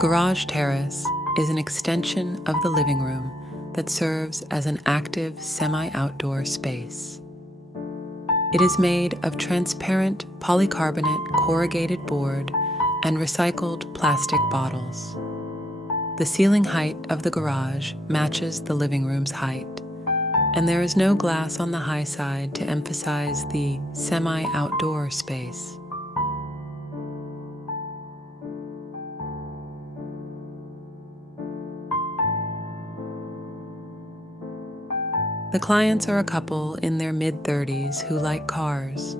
garage terrace is an extension of the living room that serves as an active semi-outdoor space. It is made of transparent polycarbonate corrugated board and recycled plastic bottles. The ceiling height of the garage matches the living room's height, and there is no glass on the high side to emphasize the semi-outdoor space. The clients are a couple in their mid-30s who like cars.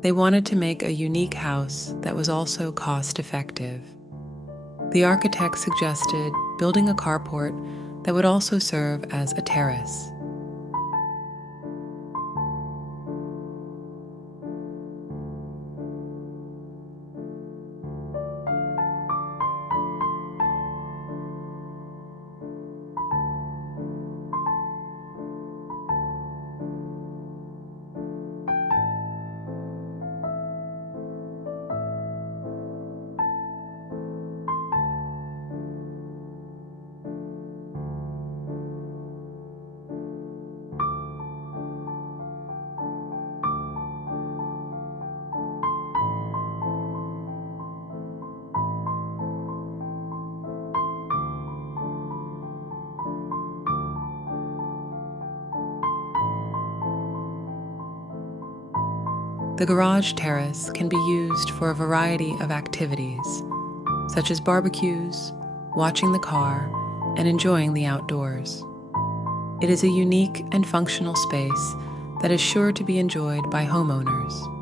They wanted to make a unique house that was also cost-effective. The architect suggested building a carport that would also serve as a terrace. The garage terrace can be used for a variety of activities, such as barbecues, watching the car, and enjoying the outdoors. It is a unique and functional space that is sure to be enjoyed by homeowners.